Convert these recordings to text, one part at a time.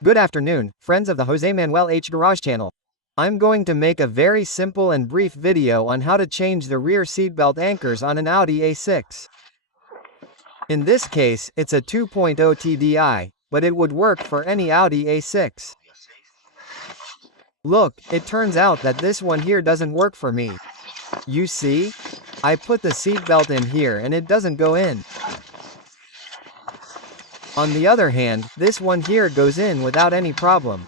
Good afternoon, friends of the Jose Manuel H Garage channel. I'm going to make a very simple and brief video on how to change the rear seatbelt anchors on an Audi A6. In this case, it's a 2.0 TDI, but it would work for any Audi A6. Look, it turns out that this one here doesn't work for me. You see? I put the seatbelt in here and it doesn't go in. On the other hand, this one here goes in without any problem.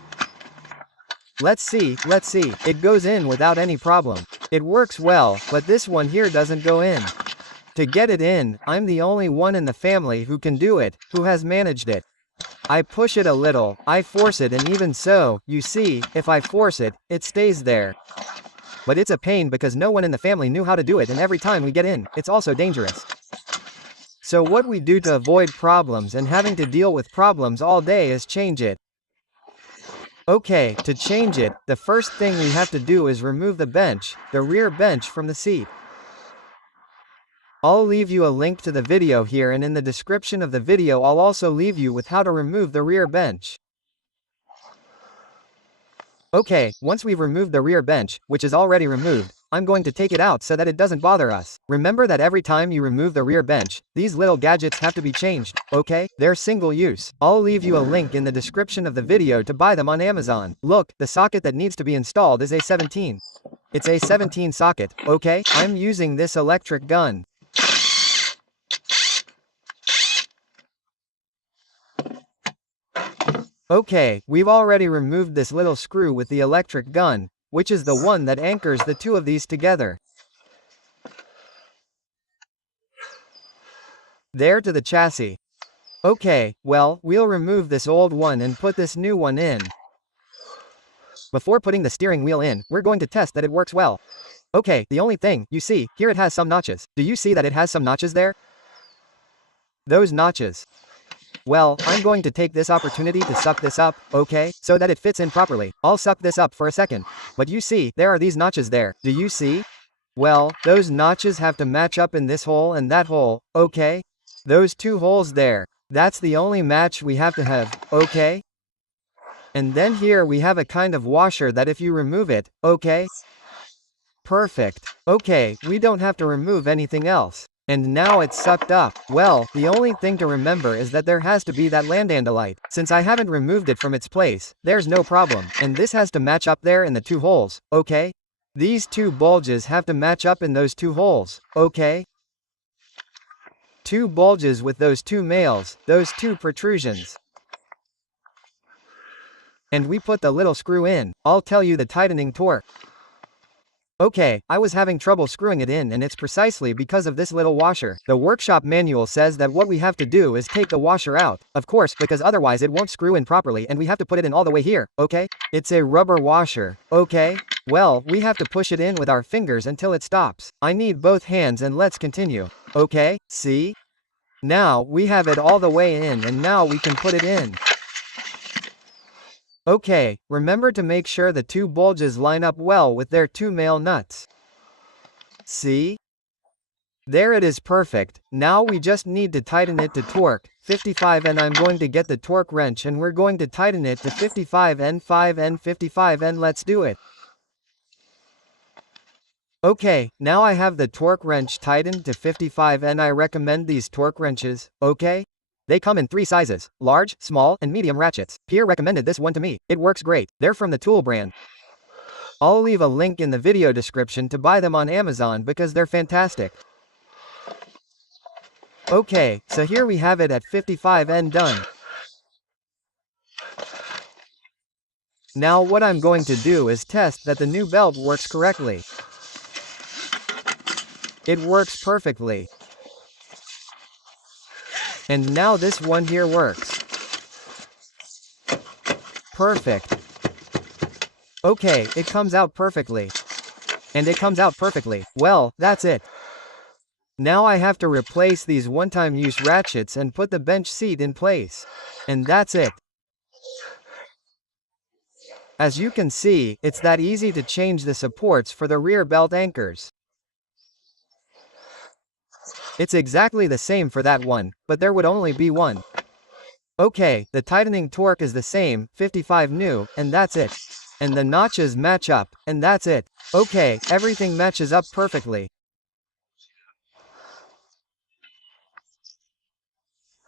Let's see, it goes in without any problem. It works well, but this one here doesn't go in. To get it in, I'm the only one in the family who can do it, who has managed it. I push it a little, I force it, and even so, you see, if I force it, it stays there. But it's a pain because no one in the family knew how to do it, and every time we get in, it's also dangerous. So what we do to avoid problems and having to deal with problems all day is change it. Okay, to change it, the first thing we have to do is remove the bench, the rear bench from the seat. I'll leave you a link to the video here, and in the description of the video I'll also leave you with how to remove the rear bench. Okay, once we've removed the rear bench, which is already removed, I'm going to take it out so that it doesn't bother us. Remember that every time you remove the rear bench, these little gadgets have to be changed, okay? They're single use. I'll leave you a link in the description of the video to buy them on Amazon. Look, the socket that needs to be installed is A17. It's a 17 socket, okay? I'm using this electric gun. Okay, we've already removed this little screw with the electric gun, which is the one that anchors the two of these together. There to the chassis. Okay, well, we'll remove this old one and put this new one in. Before putting the steering wheel in, we're going to test that it works well. Okay, the only thing, you see, here it has some notches. Do you see that it has some notches there? Those notches. Well, I'm going to take this opportunity to suck this up, okay, so that it fits in properly. I'll suck this up for a second. But you see, there are these notches there. Do you see? Well, those notches have to match up in this hole and that hole, okay? Those two holes there. That's the only match we have to have, okay? And then here we have a kind of washer that if you remove it, okay? Perfect. Okay, we don't have to remove anything else. And now it's sucked up. Well, the only thing to remember is that there has to be that landandalite. Since I haven't removed it from its place, there's no problem. And this has to match up there in the two holes, okay? These two bulges have to match up in those two holes, okay? Two bulges with those two males, those two protrusions. And we put the little screw in. I'll tell you the tightening torque. Okay, I was having trouble screwing it in, and it's precisely because of this little washer. The workshop manual says that what we have to do is take the washer out, of course, because otherwise it won't screw in properly, and we have to put it in all the way here, okay? It's a rubber washer, okay? Well, we have to push it in with our fingers until it stops. I need both hands, and let's continue. Okay, see? Now, we have it all the way in, and now we can put it in. Okay, remember to make sure the two bulges line up well with their two male nuts. See? There it is, perfect. Now we just need to tighten it to torque 55, and I'm going to get the torque wrench and we're going to tighten it to 55 N 5 N 55 N. Let's do it. Okay, now I have the torque wrench tightened to 55 N. I recommend these torque wrenches, okay? They come in 3 sizes, large, small, and medium ratchets. Pierre recommended this one to me. It works great. They're from the Tool brand. I'll leave a link in the video description to buy them on Amazon because they're fantastic. Okay, so here we have it at 55 N done. Now what I'm going to do is test that the new belt works correctly. It works perfectly. And now this one here works. Perfect. Okay, it comes out perfectly. And it comes out perfectly. Well, that's it. Now I have to replace these one-time use ratchets and put the bench seat in place. And that's it. As you can see, it's that easy to change the supports for the rear belt anchors. It's exactly the same for that one, but there would only be one. Okay, the tightening torque is the same, 55 N, and that's it. And the notches match up, and that's it. Okay, everything matches up perfectly.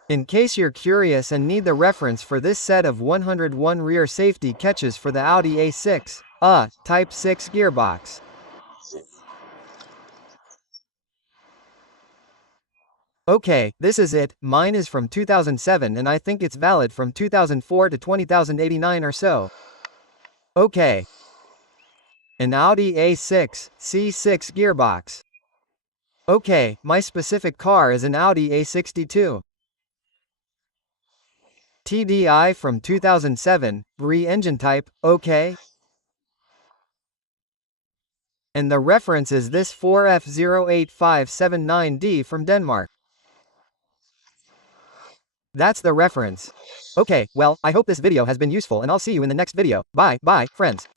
In case you're curious and need the reference for this set of 101 rear safety catches for the Audi A6, Type 6 gearbox. Okay, this is it. Mine is from 2007 and I think it's valid from 2004 to 20,089 or so. Okay. An Audi A6 C6 gearbox. Okay, my specific car is an Audi A62. TDI from 2007, re-engine type, okay? And the reference is this 4F08579D from Denmark. That's the reference. Okay, well, I hope this video has been useful and I'll see you in the next video. Bye, friends.